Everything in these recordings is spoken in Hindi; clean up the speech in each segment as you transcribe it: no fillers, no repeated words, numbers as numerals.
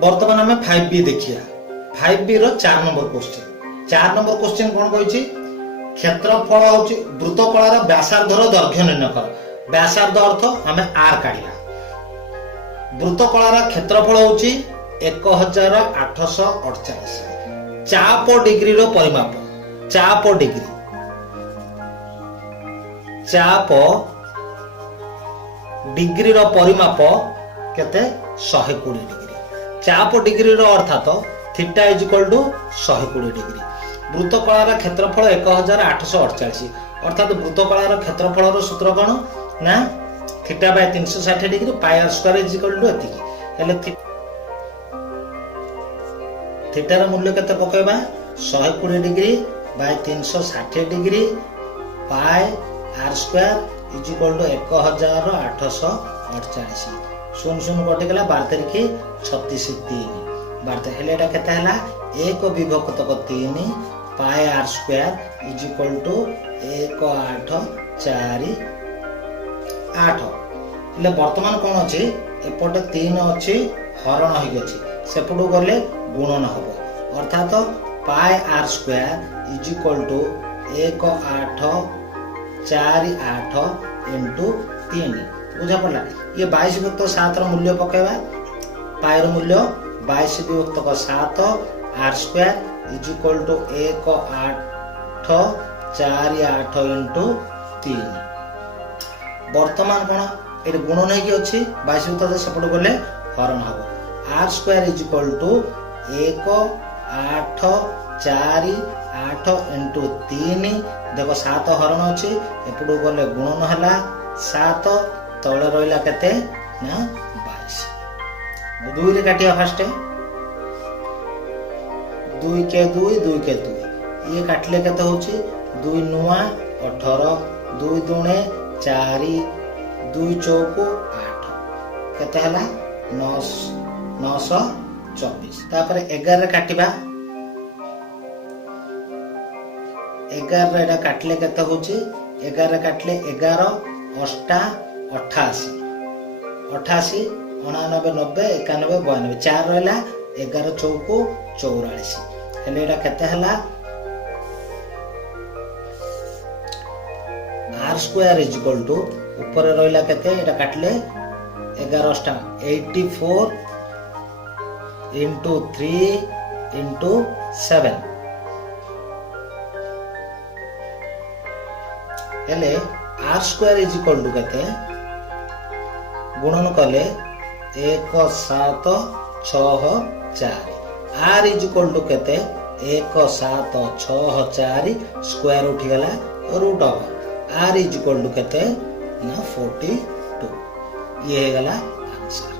बर्तमान आम 5B देखिया 5B रो 4 नंबर क्वेश्चन 4 नंबर क्वेश्चन कौन कही क्षेत्रफल हूँ वृत्तकलार व्यासार्धर दैर्घ्य निर्णय कर व्यासार्ध अर्थ आम आर काढ़ा वृत्तकलार क्षेत्रफल हूँ 1848 चाप डिग्री रो परिमाप चाप डिग्री चाप डिग्री रो परिमाप केते 120 डिग्री चाप डिग्री रो अर्थात theta is equal to 120 degree वृत्तकलार क्षेत्रफल 1848 अर्थात वृत्तकलार क्षेत्रफल सूत्र कौन ना theta by 360 degree pi r square is equal to एतिकी हेले थीटार मूल्य केते पकेबा 120 degree by 360 degree pi r square is equal to 1848 शून्य शून्य कटिगला 12 तारिख 36 3 12 हेले एटा केते हला 1 विभक्त 3 pi r square is equal to 1848 हेले वर्तमान कौन अच्छी एपटे 3 अच्छी हरण हो सेपटू गले गुणन हम अर्थात pi r square is equal to 1848 into 3 बुझा पड़ा ये 22 विभक्त 7 मूल्य पकेबा पाई मूल्य 22 विभक्त 7 r square is equal to 1848 into 3 वर्तमान कौन ये गुणन हो 22 विभक्त सेपट गले हरण हम r square is equal to 1848 into 3 देख 7 हरण अच्छी एपटू गले गुणन है 7 तले रहा केते ना 22 2 काटिया फास्ट 2 के 2 2 के 2 ये काटले केते होची 2 नुआ 18 2 दुणे 4 2 चौक 8 केते हला 924 तापर 11 रे काटिबा 11 रे एटा काटले केते होची 11 रे काटले 11 8 88 88 89 90 91 92 4 रहला 11 चौक 44 हेले एटा केते हला r square is equal to ऊपर रहला केते एटा काटले 11 84 इंटू 3 इंटू 7 हेले r square is equal to केते गुणन कले 1764 आर इज इक्वल टू केते 1764 स्क्वायर उठी गला root of r is equal to केते ना 42 ये है गला आंसर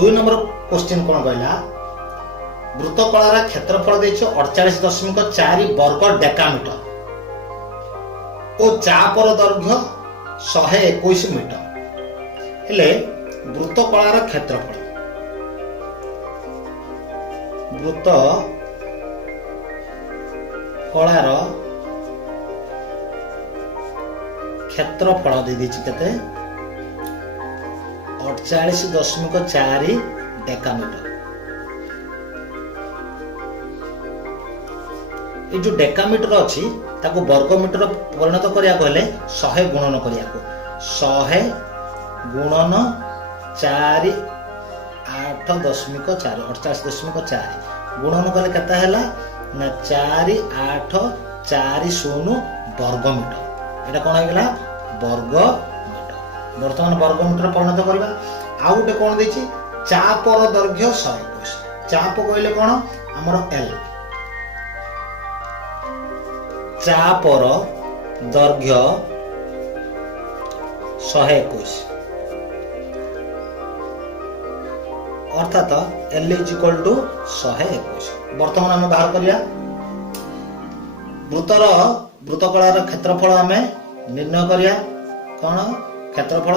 2 नंबर क्वेश्चन कौन कहला वृत्तकलार क्षेत्रफल देछ 48.4 वर्ग डेकामीटर और चापर दैर्घ्य 121 मीटर हेले वृत्तकलार क्षेत्रफल वृत्त कलार क्षेत्रफल दे देछि केते 48.4 डेकामीटर ये जो डेकामीटर अच्छी ताको वर्ग मीटर परिणत करिया कहले 100 गुणन करिया को 100 गुणन 4 8.4 48.4 गुणन कले केता हैला ना 4 8 4 0 वर्ग मीटर एटा कोन हेगला वर्ग मीटर वर्तमान वर्ग मीटर परिणत करबा आ गोटे कोन देछि चापर दैर्घ्य 121 चाप कहले कोन हमर एल चापर दैर्घ्य 121 अर्थात एल इज इक्वल टू 121 वर्तमान आम बाहर करिया वृत्तकलार क्षेत्रफल आम निर्णय करिया कौन क्षेत्रफल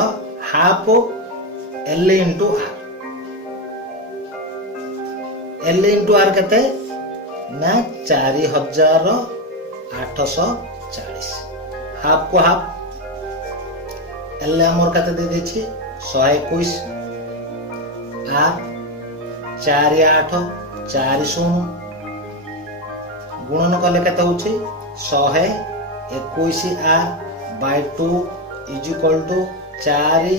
half l into r l into r केते ना 4840 हाफ को हाफ एल आमर केते दे देछि 121 आर 4 8 4 0 गुणन कले केते होची 121 r by 2 is equal to 4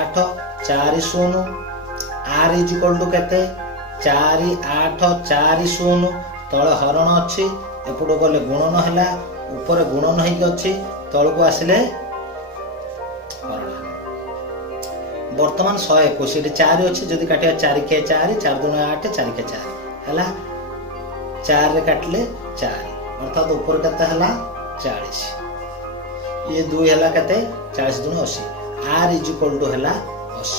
8 4 0 r is equal to केते 4 8 4 0 तळे हरण अछि एपटो गले गुणन हैला ऊपर गुणन हेकि अछि तळको आसिले हरण वर्तमान 121 एटी 4 अछि जदी काटिया 4 के 4 4 2 8 4 के 4 हैला 4 रे काटले 4 अर्थात ऊपर केते हैला 40 ये 2 हैला केते 40 2 80 r इज इक्वल टू हैला 80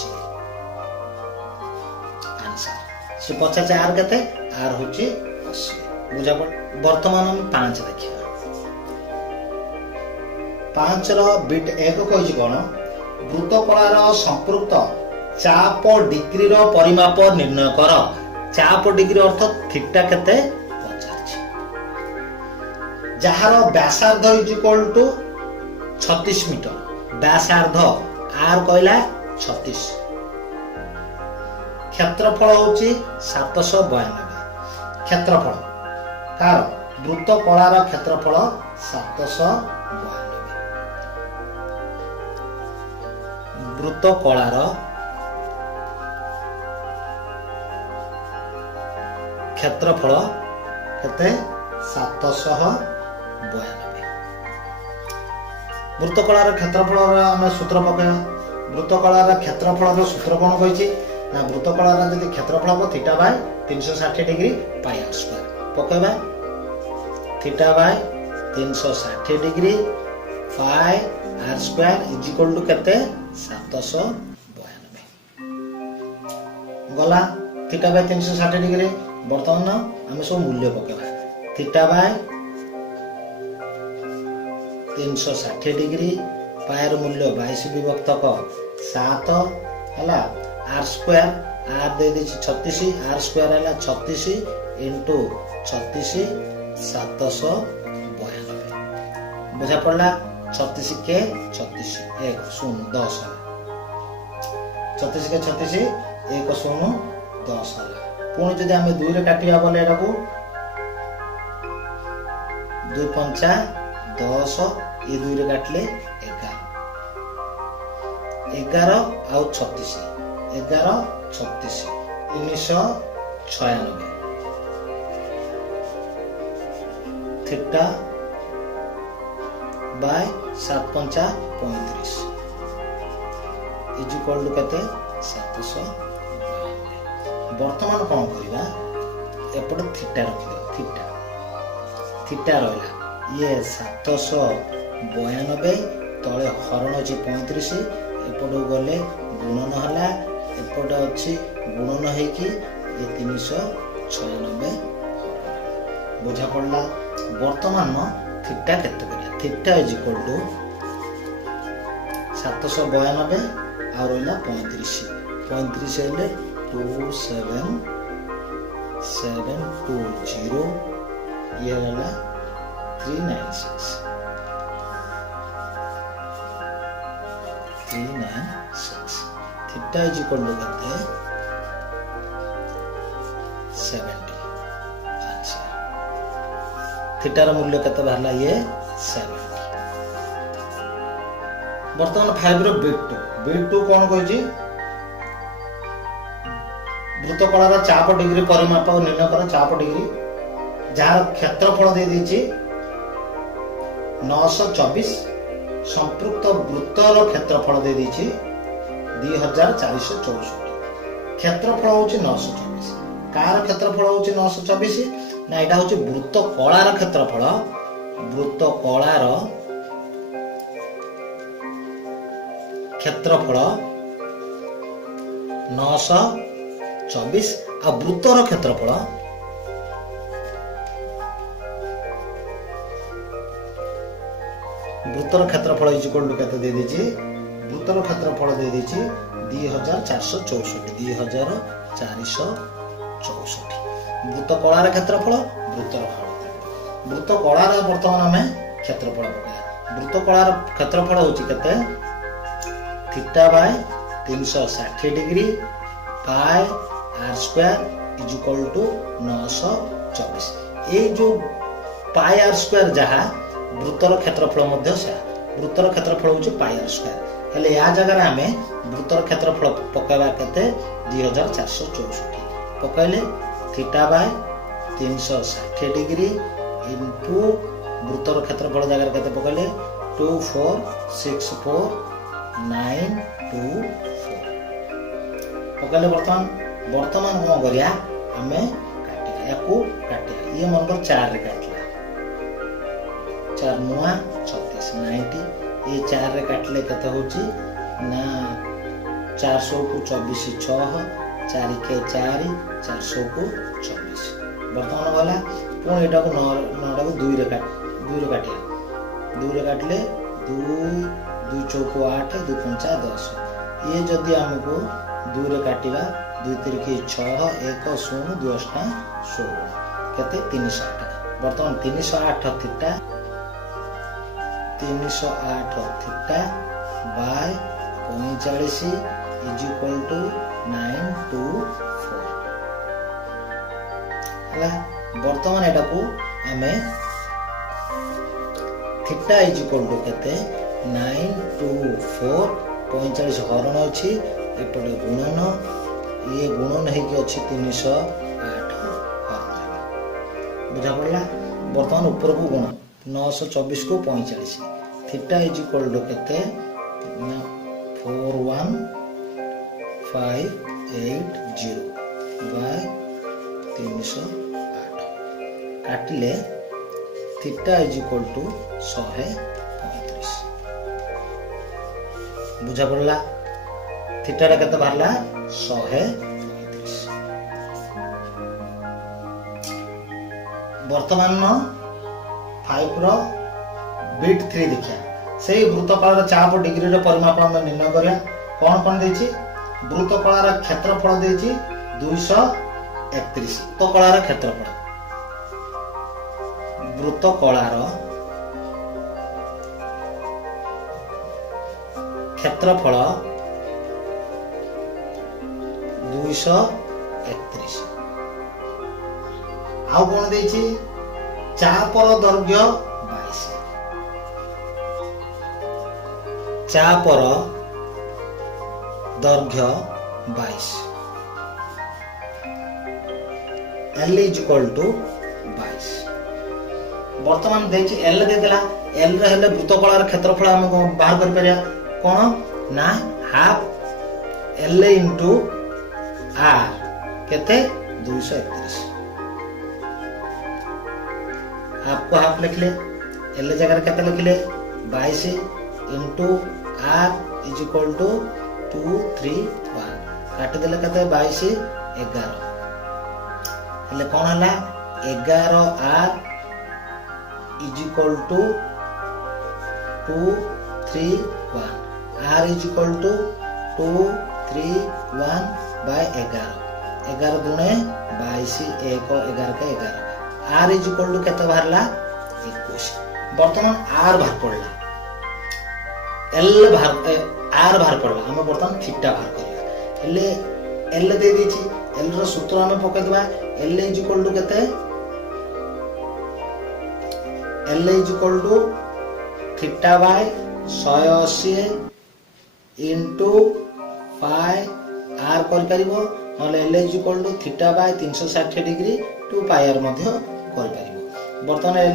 आंसर से पछा 4 केते r होची 80 बुझा पड़ वर्तमान हम 5 देखिया 5 रो बिट 1 कहिछि कोन वृत्तकलार संपृक्त चाप डिग्री रो परिमाप निर्णय कर चाप डिग्री अर्थ थीटा केते पचारछि जहार व्यासार्ध इज इक्वल टू 36 मीटर व्यासार्ध आर कहला 36 क्षेत्रफल होची 792 क्षेत्रफल कार वृत्तकलार क्षेत्रफल 792 वृत्तकलार क्षेत्रफल केते 792 वृत्तकलार क्षेत्रफल हम सूत्र पकेबा वृत्तकलार क्षेत्रफल सूत्र कोन कहिछि ना वृत्तकलार जदि क्षेत्रफल को theta by 360 degree pi r square पकेबा theta by 360 degree pi r square is equal to केते 792 गला थीटा बाय 360 डिग्री वर्तमान हम सब मूल्य पकेबा थीटा बाय 360 डिग्री पायर मूल्य 22 विभक्तक 7 हला आर स्क्वायर आर दे दी 36 आर स्क्वायर हला 36 इनटू 36 792 बुझा पड़ला 36 के 36 1 0 10 36 के 36 1 0 10 पुणी जदि आम 2 रे काटिया बोले एटा को 2 5 10 ये 2 रे काटले 11 आउ 36 11 36 1996 theta by 7 5 35 is equal to केते 700 वर्तमान कौन करिबा एपट थीटा रखिदे थीटा थीटा रहला ये 792 तळे हरण अछि 35 एपट गले गुणन हला एपट अछि गुणन हेकी ये 396 बुझा पड़ला वर्तमान थीटा केते करिया थीटा इज इक्वल टू 792 आ रहला 35 35 हेले 27720 ये रहला 396 थीटा इज इक्वल टू केते 70 अच्छा थीटा रा मूल्य केते बाहरला ये 70 वर्तमान 5 रो बिट 2 कोन कहछि वृत्तकलार चाप डिग्री परिमाप निर्णय कर चाप डिग्री जार क्षेत्रफल दे दीची 924 संपृक्त वृत्तर क्षेत्रफल दे दीची 2464 क्षेत्रफल होची 924 कार क्षेत्रफल होची 924 ना एटा होची वृत्तकलार क्षेत्रफल वृत्तकलार क्षेत्रफल 924 आ वृत्तर क्षेत्रफल इज इक्वल टू केते दे दीची वृत्तर क्षेत्रफल दे दीची 2464 वृत्तकलार क्षेत्रफल वृत्तकलार वर्तमान हमें क्षेत्रफल वृत्तकलार क्षेत्रफल होची केते theta by 360 degree pi r square is equal to 924 ये जो पाई आर स्क्वायर जहाँ वृत्तर क्षेत्रफल मध्य से वृत्तर क्षेत्रफल हूँ पाई आर स्क्वायर हेले या जगह आमे वृत्तर क्षेत्रफल पकाइबा केते 2464 पकाइले थीटा बाय 360 डिग्री इनटू वृत्तर क्षेत्रफल जगह केते पकाइले 2464924 पकाइले वर्तमान कौन करिया आमे काटिया याकू काटिया ये नंबर 4 रे काटला 4 नुआ 36 90 ये 4 रे काटले केते होची ना 400 को 24 6 4 के 4 400 को 24 वर्तमान वाला पुणी एटा को 9 को 2 रे काटिया 2 रे काटले 2 2 चौको 8 2 पंचा 10 ये जदी हमको 2 रे काटिबा 2 3 6 1 0 2 8 16 केते 308 वर्तमान 308 theta 308 theta by 45 is equal to 924 हला वर्तमान एटा को हमें थीटा इज इक्वल टू केते 924 45 हरण अछि एपटे गुणन ये गुणन है कि अच्छी 308 हरण बुझा पड़ला वर्तमान ऊपर को गुण 924 को 45 थीटा इज इक्वल टू केते 41580 बाय 308 काटिले थीटा इज इक्वल टू 135 बुझा पड़ला थीटा टा केते बाहरला 135 वर्तमान 5 रो बिट 3 देखिया से वृत्तकलार चाप डिग्री रो परिमाप हम निर्णय करिया कौन देछि वृत्तकलार क्षेत्रफल देछि 231 वृत्तकलार क्षेत्रफल 231 आउ कौन देछि चापर दैर्घ्य 22 चापर दैर्घ्य 22 L इज इक्वल टू 22 वर्तमान देछि L दे देला L रे हेले वृत्तकलार क्षेत्रफल हम बाहर कर परिया कोन ना हाफ L इनटू R केते 231 हाफ को हाफ लिखले L जगह केते लिखले 22 into R is equal to 231 काट देले केते 22 11 हेले कोन हला 11 R is equal to 231 R is equal to 231 by 11 दुने 22 1 11 का 11 R इज इक्वल टू केते बाहरला 21 वर्तमान R बाहर पड़ला L बाहर R बाहर पड़ला हम वर्तमान थीटा बाहर करिया हेले L दे देछि L रो सूत्र हम पके दबा L इज इक्वल टू केते L is equal to theta by 180 into pi R कर परिबो नले L is equal to theta by 360 degree 2 pi R मध्ये कर परिबो वर्तमान L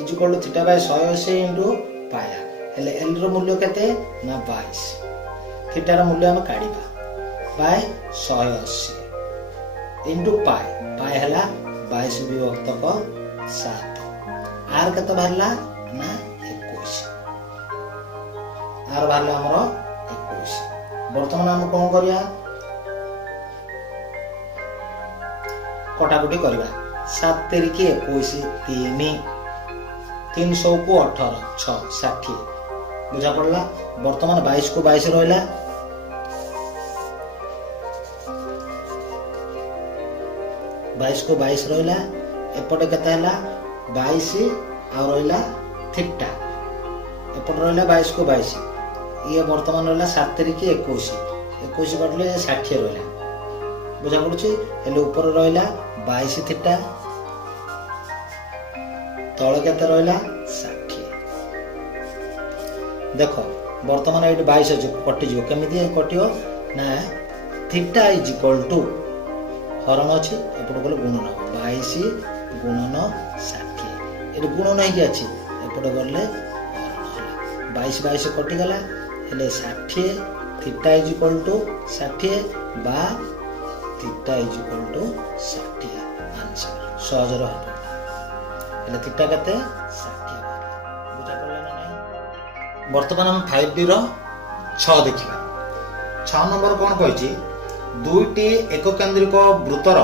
is equal to theta by 180 into pi R हेले L रो मूल्य केते ना 22 थीटा रो मूल्य हम काढिबा बाय 180 इनटू पाई हला 22 विभक्त 7 R केते बाहरला ना 21 R बाहरला हमरो 21 वर्तमान हम कोन करिया कटाकुटी करिबा 7 तेरिके 21 3 300 को 18 6 60 बुझा पड़ला वर्तमान 22 को 22 रहला 22 को 22 रहला एपटे केते हला 22 आ रहला थीटा एपटे रहला 22 को 22 ये वर्तमान रहला 7 तारिख 21 21 बदले 60 रहला बुझा पड़ुछि हेले ऊपर रहिला 22 थीटा तळ केते रहिला 60 देखो वर्तमान ये 22 अच्छे कटिज केमी कटियो ना थीटा इज इक्वल टू हरण अच्छे एपट गले गुणन 22 गुणन 60 ये गुणन है अच्छी एपट गले हरण 22 22 कटिगला हेले 60 थीटा इज इक्वल टू 60 बा theta is equal to 60 answer सहज हेले थीटा केते 60 बुझा पड़ला ना नहीं वर्तमान हम 5D रो 6 देखिबा 6 नंबर कोन कहछि दुईटी एक केंद्रिक वृत्तर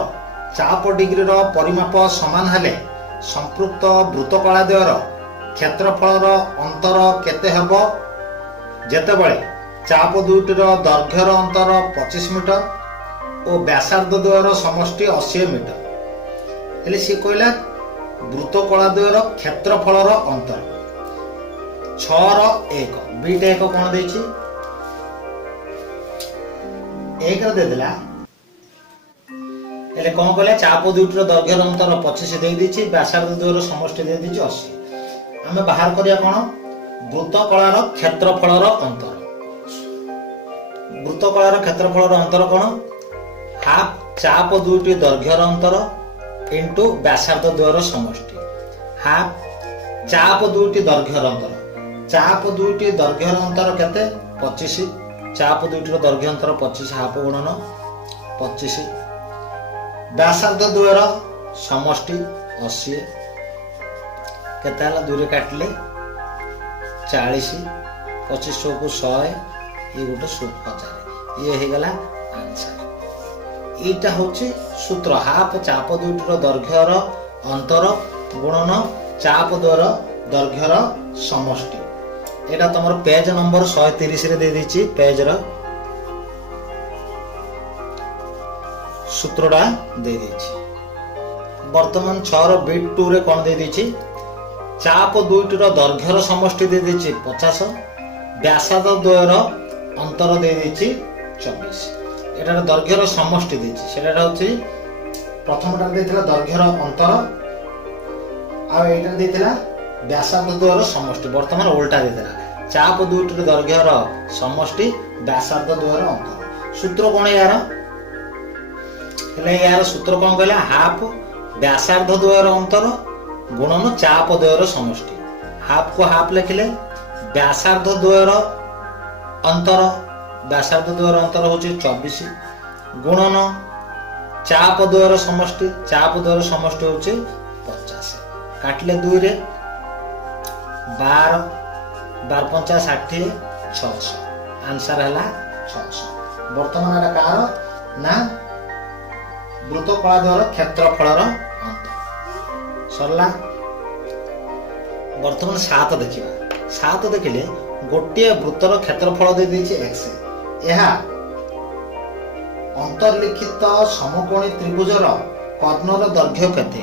चाप डिग्री रो परिमाप समान हेले संपृक्त वृत्तकला द्वयर क्षेत्रफल रो अंतर केते हेबो जेतेबेले चाप दुईटी रो दैर्घ्य रो अंतर 25 मीटर और व्यासार्ध द्वयर समष्टि 80 मीटर हेले से कहला वृत्तकला द्वयर क्षेत्रफल रो अंतर 6 रो 1 बीटा 1 कोन देछि 1 रो दे देला हेले कोन कहले चाप दुईटी रो दैर्घ्य रो अंतर 25 दे दिछि व्यासार्ध द्वयर समष्टि दे दिछि 80 हमें बाहर करिया कोन वृत्तकला रो क्षेत्रफल रो अंतर वृत्तकला रो क्षेत्रफल रो अंतर कोन हाफ चाप दुईटी दैर्घ्य रो अंतर इनटू व्यासार्ध द्वयर समष्टि हाफ चाप दुईटी दैर्घ्य रो अंतर चाप दुईटी दैर्घ्य रो अंतर केते 25 चाप दुईटी रो दैर्घ्य अंतर 25 हाफ गुणन 25 व्यासार्ध द्वयर समष्टि 80 केते हला दूरे काटले 40 25 को 100 ये गोटे 1000 ये हे गला आंसर एटा होची सूत्र हाफ चाप दुईटी रो दैर्घ्य रो अंतर गुणन चाप द्वयर दैर्घ्य रो समष्टि एटा तमर पेज नंबर 130 रे दे दिछि पेज रो सूत्रडा दे दिछि वर्तमान 6 रो बिट 2 रे कोन दे दिछि चाप दुईटी रो दैर्घ्य रो समष्टि दे दिछि 50 व्यासार्ध द्वयर अंतर दे दिछि 24 एटार दैर्घ्य रो समष्टि देछि सेटा होछि प्रथमटा देथिला दैर्घ्य रो अंतर आ एटा देथिला व्यासार्ध द्वयर समष्टि वर्तमान उल्टा देथिला चाप दुईटी रो दैर्घ्य रो समष्टि व्यासार्ध द्वयर अंतर सूत्र कोन यार हेले यार सूत्र कोन कहला हाफ व्यासार्ध द्वयर अंतर गुणन चाप द्वयर समष्टि हाफ को हाफ लिखले व्यासार्ध द्वयर अंतर व्यासार्ध द्वयर अंतर होची 24 गुणन चाप द्वयर समष्टि होची 50 काटले 2 रे 12 12 50 60 600 आंसर हला 600 वर्तमान एटा कार ना वृत्तकला द्वयर क्षेत्रफल रो अंतर सरला वर्तमान 7 देखिबा 7 देखिले गोटे वृत्तर क्षेत्रफल दे दिछि x यह अंतर्लिखित समकोणी त्रिभुजर कर्णर दैर्घ्य केते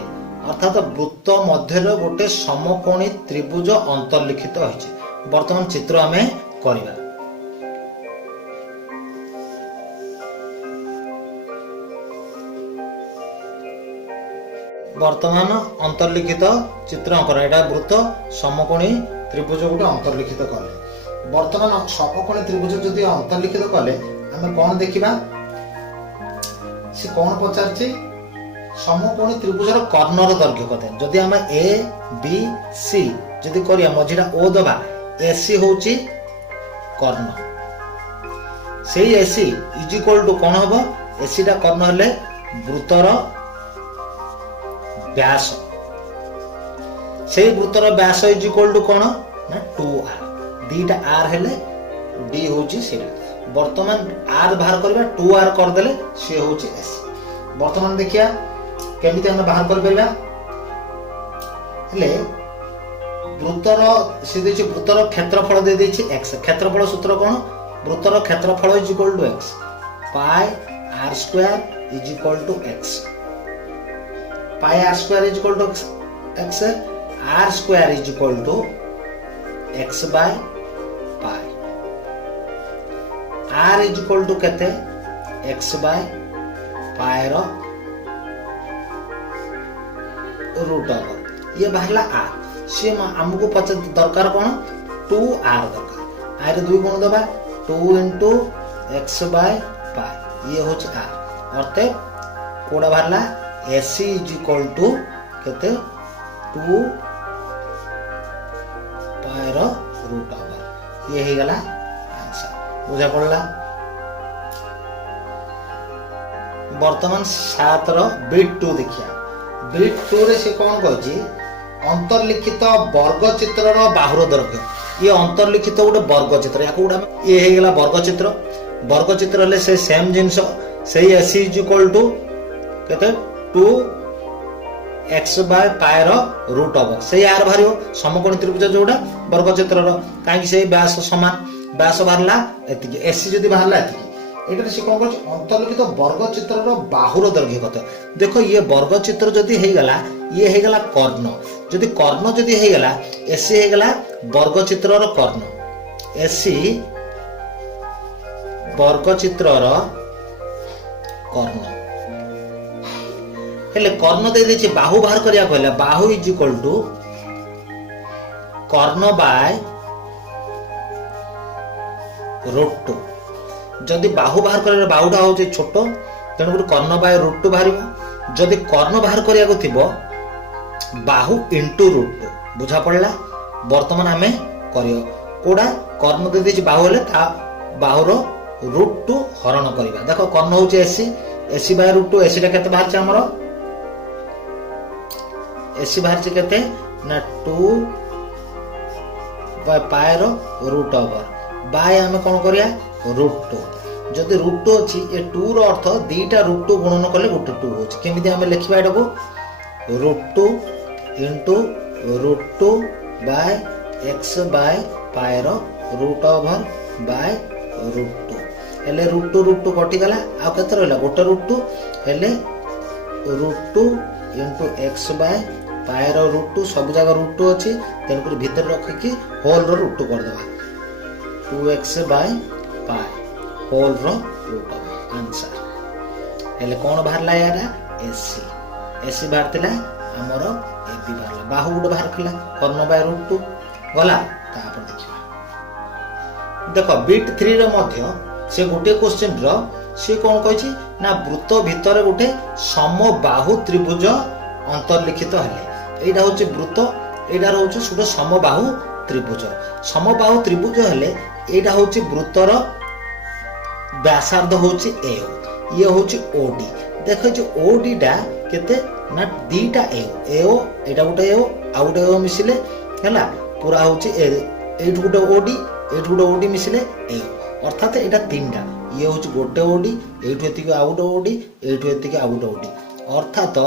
अर्थात वृत्त मध्य गोटे समकोणी त्रिभुज अंतर्लिखित होइछि वर्तमान चित्र हमें करिबा वर्तमान अंतर्लिखित चित्र अंकन एटा वृत्त समकोणी त्रिभुज गोटे अंतर्लिखित कले वर्तमान समकोणी त्रिभुज जदि अंतर्लिखित कले आमे कोन देखिबा से कोन पचारछि समकोणी त्रिभुजर कर्णर दैर्घ्य कते जदि आमे ए बी सी जदि करिया मझिरा ओ दबा एसी होची कर्ण सेही एसी इज इक्वल टू कोन हबो एसी टा कर्ण हले वृत्तर व्यास सेही वृत्तर व्यास इज इक्वल टू कोन ना 2r दीटा r हेले d होची सेटा वर्तमान r बाहर करबा 2r कर देले से होची s वर्तमान देखिया केमिति हम बाहर कर परबा हेले वृत्तर से देछि वृत्तर क्षेत्रफल दे देछि x क्षेत्रफल सूत्र कोन वृत्तर क्षेत्रफल is equal to x pi r square is equal to x pi r square is equal to x r square is equal to x by pi r is equal to केते x by pi root over ये बाहरला आर सी आमको दरकार कौन 2r दरकार आर 2 गुण दबा 2 इंटू एक्स बाय पाए ये होची आर अर्थे कोड़ा बाहरला एसी इज इक्वल टू केते 2 पाए रूट ओवर ये ही गला आंसर बुझा पड़ला। वर्तमान 7 रो बिट 2 देखिया बिट 2 रे से कौन कहछि अंतर्लिखित वर्ग चित्र रो बाहुर दैर्घ्य ये अंतर्लिखित गोटे वर्ग चित्र या गोटा ये हे गला वर्ग चित्र ले से सेम जिंस सेही एसी इज इक्वल टू केते 2 x by pi root over से आर बाहर समकोणी त्रिभुज जोड़ा वर्ग चित्र रो काहे से व्यास समान व्यास बाहरला एति एसी जदी बाहरला एति एटा से कोन करछ अंतर्लिखित वर्ग चित्र रो बाहुर दैर्घ्य कत देखो ये वर्ग चित्र जदी हे गला ये हे गला कर्ण जदी कर्ण जदी हे गला एसी हे गला वर्ग चित्र रो कर्ण एसी वर्ग चित्र रो कर्ण हेले कर्ण दे देछि बाहु बाहर करिया कहले बाहु इज इक्वल टू कर्ण बाय रूट 2 जदि बाहु बाहर करे बाहुटा होचे छोट तेणु कर कर्ण बाय रूट 2 बाहरिबो जदि कर्ण बाहर करिया को थिबो बाहु इनटू रूट 2 बुझा पड़ला। वर्तमान आमे करियो कोडा कर्ण दे देछि बाहु हेले ता बाहुर रूट 2 हरण करिबा देखो कर्ण होचे एसी बाय रूट 2 एसी टा केते बाहर छ हमरो एसी बाहर छ केते ना 2 bye pi root over bye आमे कोन करिया रूट 2 जदि रूट 2 अछि ए 2 रो अर्थ दीटा रूट 2 गुणन करले गोटे 2 होछि केमिति आमे लिखिबा एटाको root 2 into root 2 by x by pi root over by root 2 हेले रूट 2 कटि गला आ केते रहला गोटे रूट 2 हेले root 2 into x by pi root 2 सब जगह रूट 2 अछि तेन कर भीतर रखि कि होल रो रूट 2 कर देबा 2x बाय पाए होल रो रूट ओवर आंसर हेले कोन बाहरला यारा एसी बाहरतिला हमरो एबी बाहरला बाहु गुड बाहर खला कर्ण बाय रूट 2 गला तापर देखिबा देखो बिट 3 रो मध्य से गोटे क्वेश्चन रो से कोन कहछि ना वृत्त भीतर गोटे समबाहु त्रिभुज अंतर्लिखित हेले एटा होछि वृत्त एटा होछि सुडो समबाहु त्रिभुज हेले एटा होछि वृत्तर व्यासार्ध होछि एओ ये होछि ओडी देखो जे ओडी टा केते ना दीटा एओ एटा गोटे एओ आ गोटे एओ मिसिले हैला पूरा होछि एट गोटे ओडी मिसिले एओ अर्थात एटा तीनटा ये होछि गोटे ओडी एठु एतिक आ गोटे ओडी एठु एतिक आ गोटे ओडी अर्थात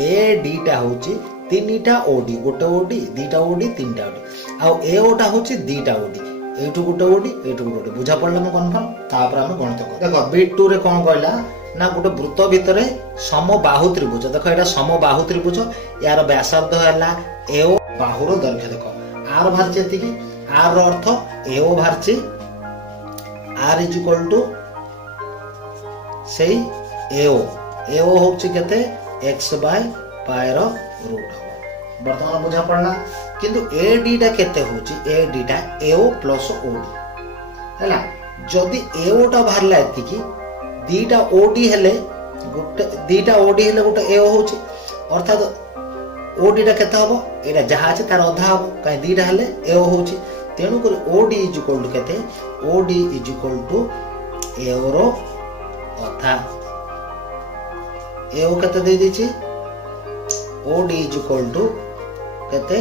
ए डीटा होछि तीनटा ओडी गोटे ओडी दीटा ओडी तीनटा ओडी आ एओटा होछि दीटा ओडी एठु गोटे ओडी एठु गोटे ओडी बुझा पड़ला म कन्फर्म तापर हम गणित कर देखो बिट 2 रे कोन कहला ना गोटे वृत्त भितरे समबाहु त्रिभुज देखो एटा समबाहु त्रिभुज यार व्यासार्ध हला एओ बाहुर दैर्घ्य देखो आर बाहर जेतिकी आर रो अर्थ एओ बाहरची आर इज इक्वल टू सेही एओ होछि केते x बाय पाए रो रूट ओवर वर्तमान बुझा पड़ला किंतु ए डी टा केते होछि ए डी टा एओ प्लस ओडी हैला जदी एओ टा बाहरला एतिकी दीटा ओडी हेले गोटे एओ होछि अर्थात ओडी टा केते हबो एटा जहा अछि तार अधा हबो काई दीटा हेले एओ होछि तेनु कर ओडी इज इक्वल टू केते ओडी इज इक्वल टू एओ रो अधा एओ केते दे दिछि ओडी इज इक्वल टू केते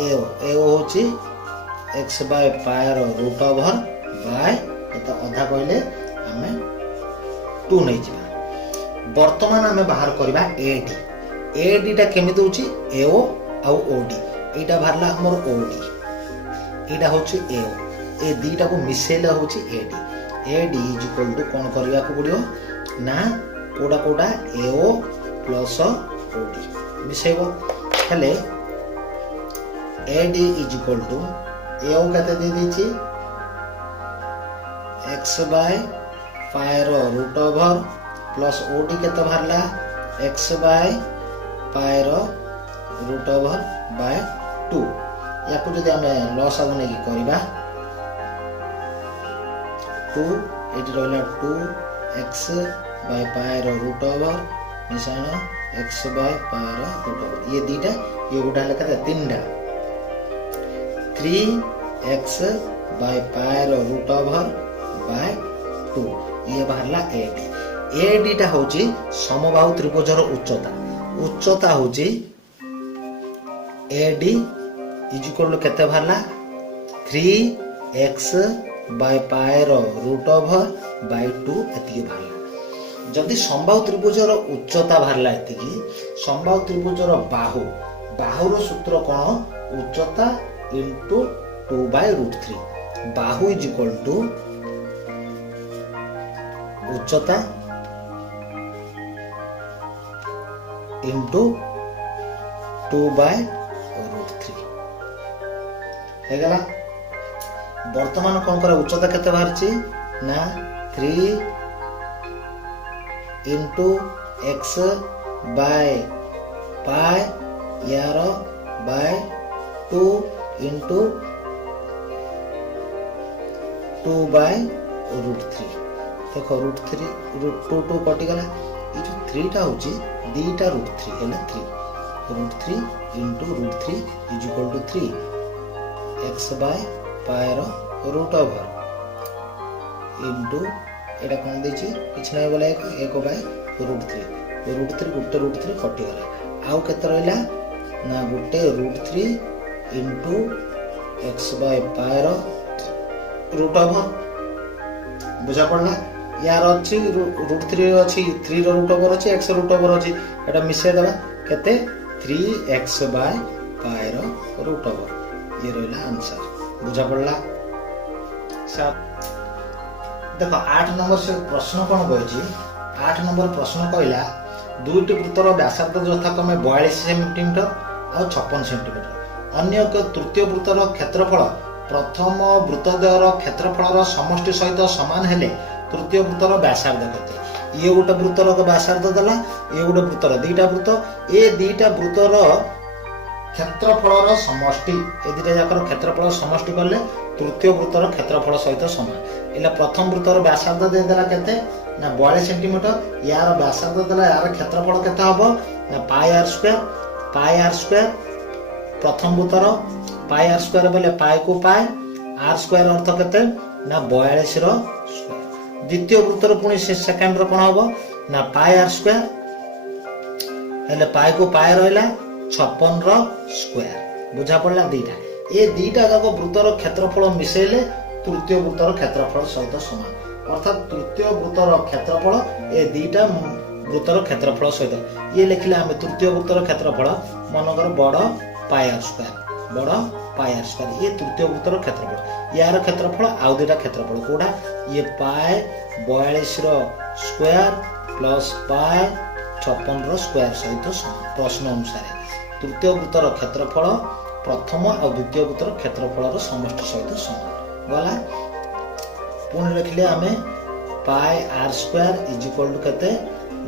एओ होछि x बाय पाए रो रूट ओवर बाय केते अधा कहले हमें 2 नै जिबा वर्तमान हमें बाहर करबा एडी टा केमिति होछि एओ आ ओडी एटा बाहरला हमर ओडी एटा होछि एओ ए दीटा को मिसेला होछि एडी इज इक्वल टू कोन करबा को पड़ियो ना कोडा एओ प्लस ओडी मिसेबो हेले AD is equal to AO कते दे दिछि x बाय पाए रो रूट ओवर प्लस ओडी केते बाहरला x बाय पाई रो रूट ओवर बाय 2 याकू जदि आमे लॉस आगु नै करबा 2 एटी रहला 2x बाय पाई रो रूट ओवर मिसाण x बाय पाई रो रूट ओवर ये दीटा ये गोटा लेका तीनटा 3x बाय पाई रो रूट ओवर बाय 2 ये बाहरला एडी एडी टा होची समबाहु त्रिभुजर उच्चता होची AD इज इक्वल टू केते बाहरला 3x बाय पाई रो रूट ओवर बाय 2 एतिके बाहरला जदि समबाहु त्रिभुजर उच्चता बाहरला एतिकी समबाहु त्रिभुजर बाहुर सूत्र कोन उच्चता इनटू 2 बाय रूट 3 बाहु इज इक्वल टू उच्चता इनटू 2 बाय रूट 3 हे गला वर्तमान कोन करे उच्चता केते बाहरची ना 3 इनटू x बाय पाई यार बाय 2 इनटू 2 बाय रूट 3 देखो रूट 3 रूट 2 कटि गला ये जो 3 टा होची दीटा रूट 3 हैला 3 root 3 into root 3 is equal to 3 x by pi रो रूट ओवर इनटू एटा कोन देची किछ नै बोला 1 बाय रूट 3 गुटे रूट 3 कटि गला आउ केते रहला ना गुटे root 3 into x by pi रो रूट ओवर बुझा पड़ला यार अच्छी रूट 3 अच्छी 3 रो रूट ओवर अच्छी x रूट ओवर अच्छी एटा मिसे देबा केते 3x बाय पाई रो रूट ओवर ये रहला आंसर बुझा पड़ला सात देखो 8 नंबर से प्रश्न कोन कहछि 8 नंबर प्रश्न कहला दुईटी वृत्तर व्यासार्ध यथाक्रमे 42 सेंटीमीटर और 56 सेंटीमीटर अन्य एक तृतीय वृत्तर क्षेत्रफल प्रथम वृत्तद्वयर क्षेत्रफल समष्टि सहित समान हेले तृतीय वृत्तर व्यासार्ध केते ये गोटे वृत्तर व्यासार्ध देला ये गोटे वृत्तर दीटा वृत्त ए दीटा वृत्तर क्षेत्रफल समष्टि ए दीटा जाकर क्षेत्रफल समष्टि करले तृतीय वृत्तर क्षेत्रफल सहित समान एला प्रथम वृत्तर व्यासार्ध दे देला केते ना 42 सेंटीमीटर यार व्यासार्ध देला यार क्षेत्रफल केते हबो ना पाई r स्क्वायर प्रथम वृत्तर पाई r स्क्वायर बोले पाई को पाई r स्क्वायर अर्थ केते ना 42 रो स्क्वायर द्वितीय वृत्तर पुनी सेकंड रो कोन हबो ना पाई r स्क्वायर हेले पाई को पाई रहला 56 रो स्क्वायर बुझा पड़ला दीटा ए दीटा जाको वृत्तर क्षेत्रफल मिसेले तृतीय वृत्तर क्षेत्रफल सहित समान अर्थात तृतीय वृत्तर क्षेत्रफल ए दीटा वृत्तर क्षेत्रफल सहित ये लिखले हम तृतीय वृत्तर क्षेत्रफल मनकर बड़ पाई r स्क्वायर ये तृतीय वृत्तर क्षेत्रफल यार क्षेत्रफल आउ दुटा क्षेत्रफल कोडा ये पाई 42 रो स्क्वायर प्लस पाई 56 रो स्क्वायर सहित समान प्रश्न अनुसार तृतीय वृत्तर क्षेत्रफल प्रथम और द्वितीय वृत्तर क्षेत्रफल समष्टि सहित समान गला पुणी लिखले आमे pi r square is equal to केते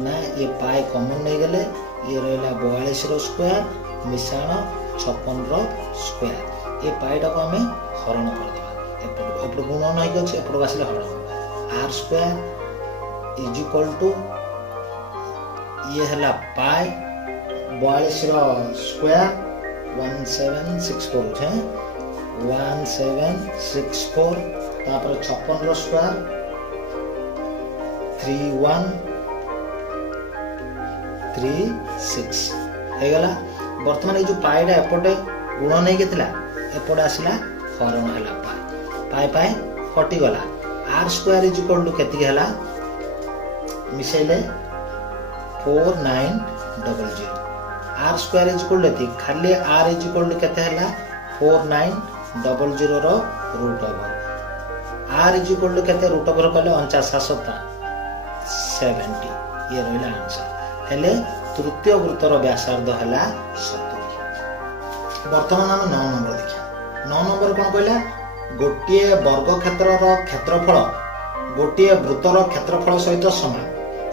ना ये पाई कॉमन नहीं गले ये रहला 42 रो स्क्वायर मिसाण 56 रो स्क्वायर ये पाई टा को हमें हरण कर देबा एपड़ गुण नहीं गछ एपड़ आसले हरण r square is equal to ये हला पाई 42 रो स्क्वायर 1764 है 1764 तापर 56 रो स्क्वायर 3136 हे गला वर्तमान ये जो पाईटा एपटे गुण नहीं केतला एपटे आसला हरण हला पाई पाई कटि गला r square is equal to केति हला मिसेले 4900 r square is equal to खाली r इज इक्वल टू केते हला 4900 रो root over r is equal to केते रूट ओवर कले 4970 ये रहला आंसर हेले तृतीय वृत्तर व्यासार्ध हला 70 वर्तमान हम 9 नंबर देखिया 9 नंबर कोन कहला गोटिए वर्ग क्षेत्रर क्षेत्रफल गोटिए वृत्तर क्षेत्रफल सहित समान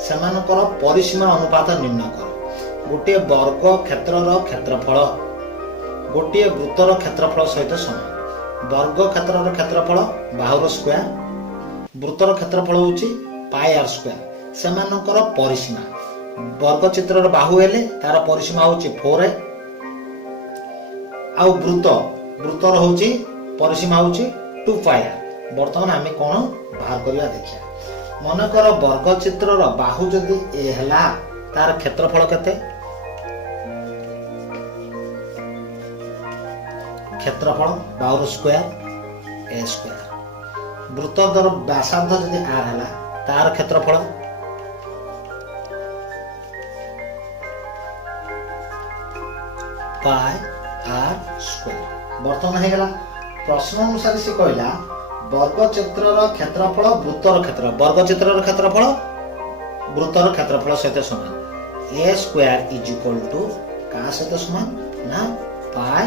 ସେମାନଙ୍କର ପରିସୀମା ଅନୁପାତ ନିର୍ଣ୍ଣୟ କର। ଗୋଟିଏ ବର୍ଗ କ୍ଷେତ୍ରର କ୍ଷେତ୍ରଫଳ ଗୋଟିଏ ବୃତ୍ତର କ୍ଷେତ୍ରଫଳ ସହିତ ସମାନ। ବର୍ଗ କ୍ଷେତ୍ରର କ୍ଷେତ୍ରଫଳ ବାହୁର ସ୍କୋୟାର, ବୃତ୍ତର କ୍ଷେତ୍ରଫଳ ହେଉଛି ପାଇ ଆର ସ୍କୋୟାର। ସେମାନଙ୍କର ପରିସୀମା, ବର୍ଗ ଚିତ୍ରର ବାହୁ ହେଲେ ତାର ପରିସୀମା ହେଉଛି 4a, ଆଉ ବୃତ୍ତର ହେଉଛି ପରିସୀମା ହେଉଛି 2πr। ବର୍ତ୍ତମାନ ଆମେ କ'ଣ ବାହାର କରିବା ଦେଖିବା। ମନେକର ବର୍ଗ ଚିତ୍ରର ବାହୁ ଯଦି a ହେଲା, ତାର କ୍ଷେତ୍ରଫଳ କେତେ? କ୍ଷେତ୍ରଫଳ ବାହୁର ସ୍କୋୟାର a ସ୍କୋୟାର। ବୃତ୍ତର ବ୍ୟାସାର୍ଦ୍ଧ ଯଦି r ହେଲା, ତାର କ୍ଷେତ୍ରଫଳ ପାଇ r ସ୍କୋୟାର। ବର୍ତ୍ତମାନ ହେଇଗଲା। ପ୍ରଶ୍ନ ଅନୁସାରେ ସେ କହିଲା ବର୍ଗ ଚିତ୍ରର କ୍ଷେତ୍ରଫଳ ବୃତ୍ତର କ୍ଷେତ୍ରଫଳ ସହିତ ସମାନ। a square is equal two କାହା ସହିତ ସମାନ? ନା ପାଇ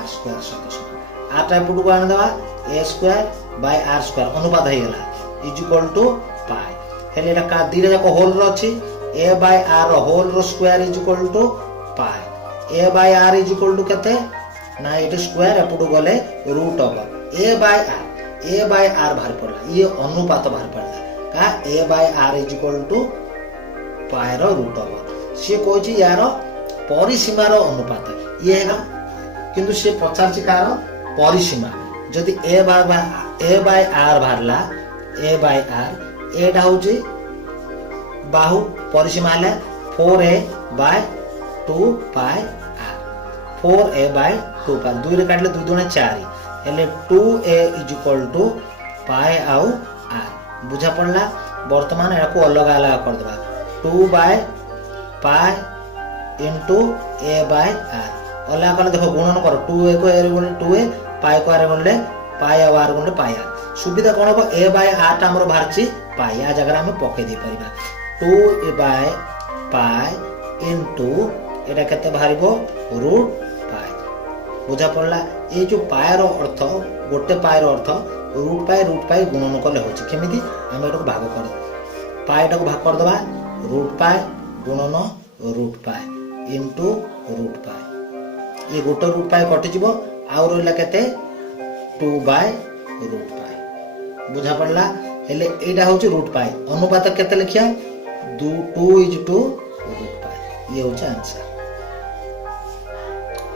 r ସ୍କୋୟାର ସହିତ ସମାନ। ଆରଟା ଏପଟକୁ ଆଣିଦେବା, a square Bai r square ଅନୁପାତ ହେଇଗଲା ଇଜ ଇକ୍ୱାଲ ଟୁ ପାଇ। ହେଲେ ଏଟା ଦିଟା ଯାକ ହୋଲ ର ଅଛି, a ବାଇ r ର ହୋଲ ର square is equal to pi. a by r is equal to କେତେ? ନା ଏଠି ସ୍କୋୟାର ଏପଟକୁ ଗଲେ root over a by r। a by r ବାହାରି ପଡିଲା, ଇଏ ଅନୁପାତ ବାହାରି ପଡିଲା କା a by r is equal to pi ର ରୁଟ ଓଭର। ସିଏ କହୁଛି ୟାର ପରିସୀମାର ଅନୁପାତ ଇଏ ହେଲା, କିନ୍ତୁ ସିଏ ପଚାରୁଛି କାହାର ପରିସୀମା। ଯଦି a ବାଇ r ବାହାରିଲା, a ବାଇ r, ଏଟା ହଉଛି ବାହୁ, ପରିସୀମା ହେଲା 4a Bai 2πr। 4a Bai 2πr, 2 ରେ କାଟିଲେ 2 ଦୁणे 4, ହେଲେ 2a ଇଜ ଇକ୍ୱାଲ ଟୁ ପାଇ ଆଉ r। ବୁଝା ପଡିଲା। ବର୍ତ୍ତମାନ ଏହାକୁ ଅଲଗା ଅଲଗା କରିଦେବା, 2 ବାଇ ପାଇ ଇଣ୍ଟୁ a ବାଇ r। ଅଲଗା କଲେ ଦେଖ ଗୁଣନ କର, 2a କୁ a ରେ ଗୁଣିଲେ 2a, ପାଇ କୁ r ରେ ଗୁଣିଲେ ପାଇ ଆଉ r ଗୁଣିଲେ ପାଇ r। ସୁବିଧା କ'ଣ ହବ? a ବାଇ r ଟା ଆମର ବାହାରିଛି ପାଇ, ଆ ଜାଗାରେ ଆମେ ପକେଇ ଦେଇ ପାରିବା 2a ବାଇ ପାଇ ଇଣ୍ଟୁ এটা কেতে বাহারিব √π। বুঝা পড়লা? এই যে পায়ের অর্থ, গোটে পায়ের অর্থ √π গুণন কলে হচ্ছে কেমিতি? আমি এটাকে ভাগ করে পাইটাকে ভাগ করে দেবা, √π গুণন √π ইন্টু √π। এই গোটে √π কটিଯିବ, ଆଉ ରହିଲା କେତେ? 2/√π। বুঝা পড়লা? হেলে এইটা হচ্ছে √π। অনুপাত কেতে লিখিয়া? 2:2 ये होचे आंसर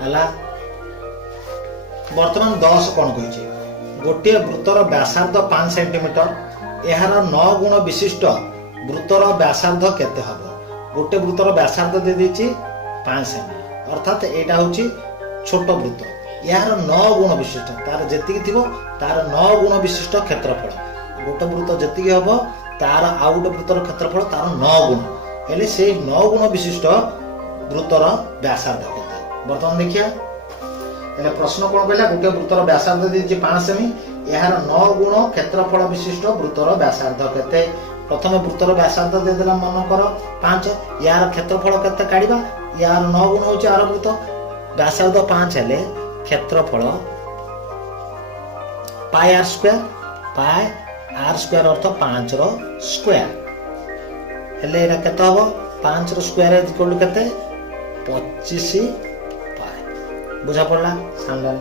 हला। वर्तमान 10 कोन कहिचे गोटे वृत्तर व्यासार्ध 5 सेंटीमीटर, एहार 9 गुण विशिष्ट वृत्तर व्यासार्ध केते हबो? गोटे वृत्तर व्यासार्ध दे देछि 5 सेमी, अर्थात एटा होछि छोट वृत्त, एहार 9 गुण विशिष्ट, तार जेतिकी थिबो तार 9 गुण विशिष्ट क्षेत्रफल। गोटे वृत्त जेतिकी हबो तार आ गोटे वृत्तर क्षेत्रफल तार 9 गुण, हेले से 9 गुण विशिष्ट वृत्तर व्यासार्ध केते? वर्तमान देखिया। हेले प्रश्न कोन कहला? गोटे वृत्तर व्यासार्ध देछि 5 सेमी, एहार 9 गुण क्षेत्रफल विशिष्ट वृत्तर व्यासार्ध केते? प्रथम वृत्तर व्यासार्ध दे देला मन करो 5, यार क्षेत्रफल केते काढिबा? यार 9 गुण होछि आर वृत्त, व्यासार्ध 5 हेले क्षेत्रफल pi r square, pi r square अर्थ 5 रो स्क्वायर, हेले एटा केते हबो? 5 रो स्क्वायर इक्वल टू केते? 25 पाई। बुझा पड़ला? सामने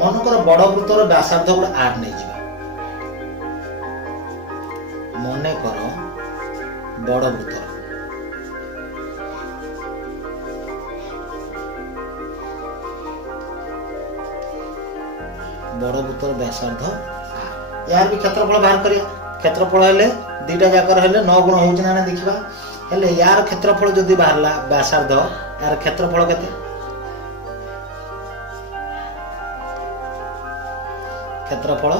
मन कर बड़ वृत्तर व्यासार्ध गुड आर नै जिबा, मने कर बड़ वृत्तर व्यासार्ध यार भी क्षेत्रफल बाहर करिया। क्षेत्रफल हेले दुईटा जाकर हेले 9 गुण होउछ ना देखिबा, हेले यार क्षेत्रफल जदी बाहरला व्यासार्ध, यार क्षेत्रफल केते? क्षेत्रफल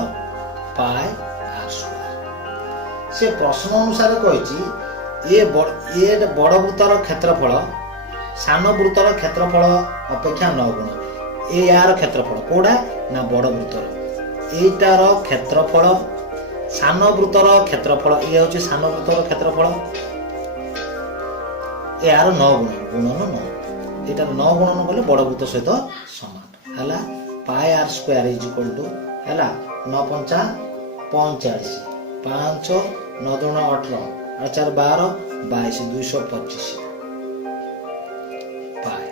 पाई आर स्क्वायर। से प्रश्न अनुसार कहिछि ये बड़ वृत्तर क्षेत्रफल सान वृत्तर क्षेत्रफल अपेक्षा 9 गुण। ए यार क्षेत्रफल कोडा ना बड़ वृत्तर, एटार क्षेत्रफल सान वृत्तर क्षेत्रफल, ये होछि सान वृत्तर क्षेत्रफल, यार 9 गुण गुणन 9, एटार 9 गुणन कले बड़ वृत्त सहित समान हला। Pi r square is equal to हला 9 × 5 = 45, 5 9 × 18 8 4 12 22 225 पाए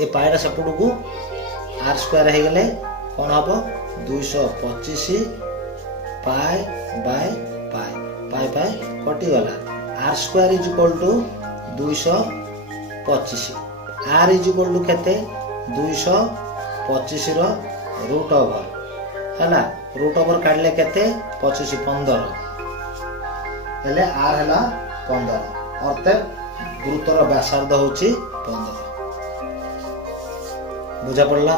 ए पाएटा सेपट को आर स्क्वायर हो गले कौन हम 225 पाए बाय पाए पाए पाए कटिगला r square is equal to 225 r is equal to केते 225 रो रूट ओवर हैला रूट ओवर काढले केते 25 15 हेले आर हैला 15 अर्थात वृत्तर व्यासार्ध होची 15 बुझा पड़ला।